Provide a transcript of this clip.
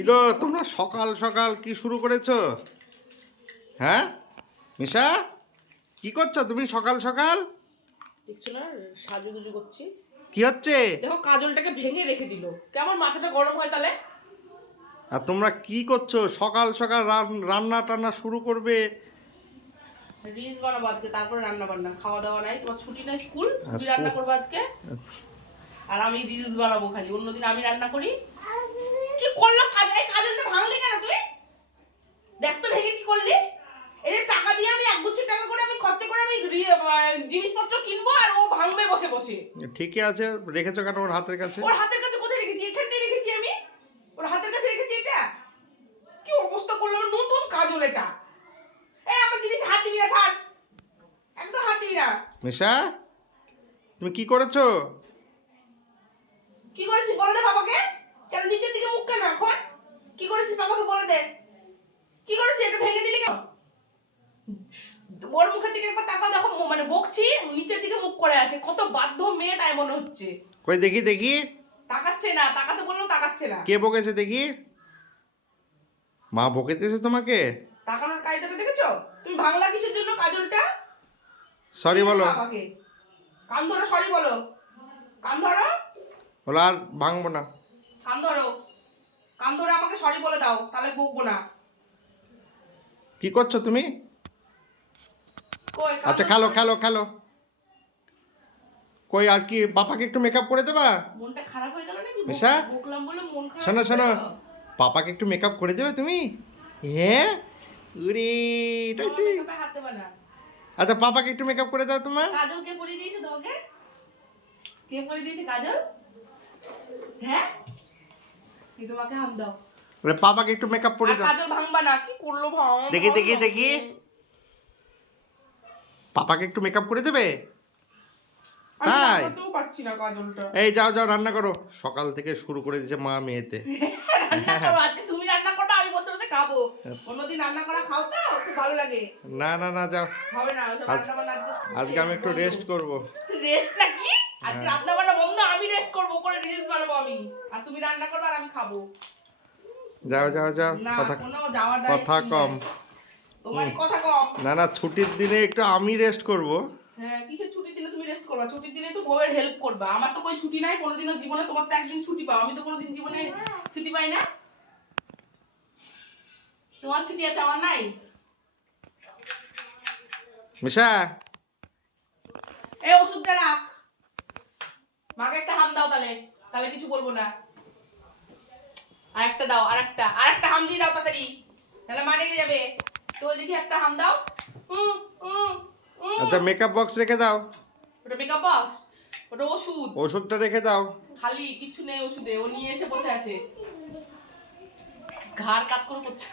কি গো তোমরা সকাল সকাল কি শুরু করেছো? হ্যাঁ মিশা, কি করছো তুমি সকাল সকাল? দেখছো না সাজুগুজু করছি। কি হচ্ছে? দেখো কাজলটাকে ভেঙে রেখে দিল, কেমন মাথাটা গরম হয় তাহলে। আর তোমরা কি করছো সকাল সকাল? রান্না টান্না শুরু করবে? রিলস বানাবো আজকে, তারপরে রান্না বান্না, খাওয়া দাওয়া নাই, তোমার ছুটি নাই স্কুল, তুমি স্কুল- রান্না করবো আজকে আর আমি রিলস বানাবো। খালি অন্যদিন আমি রান্না করি। কি করলো এই কাজলটা ভাঙলি কেন তুই? দেখ তো ভেঙে কি করলি। এই যে টাকা দিয়ে আমি 1,00,000 টাকা করে আমি খরচা করে আমি জিনিসপত্র কিনবো আর ও ভাঙবে বসে বসে। ঠিকই আছে, রেখেছো কেন ওর হাতের কাছে? ওর হাতের কাছে কোথায় রেখেছি? এখানটাই রেখেছি আমি। ওর হাতের কাছে রেখেছি এটা। কি অবস্থা করলো, নতুন কাজল এটা। এই আমার জিনিস হাত দিবি না, ছাড়, একদম হাত দিবি না। মিশা, তুমি কি করেছো? কি করেছিস বলে দে বাবাকে। কেন নিচের দিকে মুখ কেন এখন? কি করেছিস বাবাকে বলে দে। কি করেছিস, এটা ভেঙে দিলি কেন? ওর মুখের দিকে একবার তাকাও, দেখো মানে বকছি, নিচের দিকে মুখ করে আছে। কত বাধ্য মেয়ে তাই মনে হচ্ছে। কই দেখি দেখি। তাকাচ্ছে না, তাকাতে বললেও তাকাচ্ছে না। কে বকেছে দেখি? মা বকেতেছে তোমাকে? তাকানোর কায়দাটা দেখেছো? তুমি ভাঙলা কিসের জন্য কাজলটা? সরি বলো। বাবাকে কান ধরো, সরি বলো, কান ধরো, বলো আর ভাঙবো না। কান ধরো, কান ধরে আমাকে সরি বলে দাও, তাহলে বকবো না। কি করছো তুমি? কই আচ্ছা খেলো খেলো খেলো। কই আর কি, পাপাকে একটু মেকআপ করে দেবা? মনটা খারাপ হয়ে গেল নাকি? মিশা? বকলাম বলে মন খারাপ শোনো শোনো, হয়ে গেল? পাপাকে একটু মেকআপ করে দেবে তুমি? হ্যাঁ উরে, তাই আমার তো। মেকআপে হাত দেবে না। আচ্ছা পাপাকে একটু মেকআপ করে দাও তোমার। কাজল কে পরিয়ে দিয়েছে তোমাকে? কে পরিয়ে দিয়েছে কাজল? হ্যাঁ, এই তোমাকে হাত দাও। পাপাকে একটু মেকআপ করে আর দাও। কাজল ভাঙবা না, কি করলো ভাঙ। দেখি দেখি দেখি। পাপাকে একটু মেকআপ করে দেবে? আমি তাই? লাগাতেও পাচ্ছি না কাজলটা। এই যাও যাও রান্না করো, সকাল থেকে শুরু করে দিয়েছে মা মেয়েতে। রান্না করো আজকে, তুমি রান্না করো, আমি বসে বসে খাবো। অন্যদিন রান্না করা খাও তো খুব ভালো লাগে। না না না যাও, হবে না ওসব রান্না বান্না আজকে আমি একটু রেস্ট করব। রেস্ট নাকি? আজকে রান্না বান্না বন্ধ, আমি রেস্ট করবো, করে রিলস বানাবো আমি, আর তুমি রান্না করবে আর আমি খাবো। যাও যাও যাও, না কথা কোনো যাওয়ার কথা কম। তোমারই কথা কম। না না, ছুটির দিনে একটু আমি রেস্ট করব। হ্যাঁ, কিসের ছুটির দিনে তুমি রেস্ট করবা? ছুটির দিনে তো বউয়ের হেল্প করবা। আমার তো কোনো ছুটি নাই কোনোদিনও জীবনে, তোমার তো একদিন ছুটি পাও, আমি তো কোনোদিন জীবনে ছুটি পাই না। তোমার ছুটি আছে, আমার নাই। মিশা, এই ওষুধটা রাখ, মাকে একটা হাম দাও, তাহলে তাহলে কিছু বলবো না। আরেকটা দাও, আরেকটা হাম দিয়ে দাও তাড়াতাড়ি, তাহলে মা রেগে যাবে। তো দেখি একটা হাম দাও। উম, উম, উম। আচ্ছা মেকআপ বক্স রেখে দাও, ওটা মেকআপ বক্স, ওটা ওষুধ। ওষুধটা রেখে দাও। খালি কিছু নেই ওষুধে, ও নিয়ে এসে বসে আছে, ঘাড় কাত করে করছে।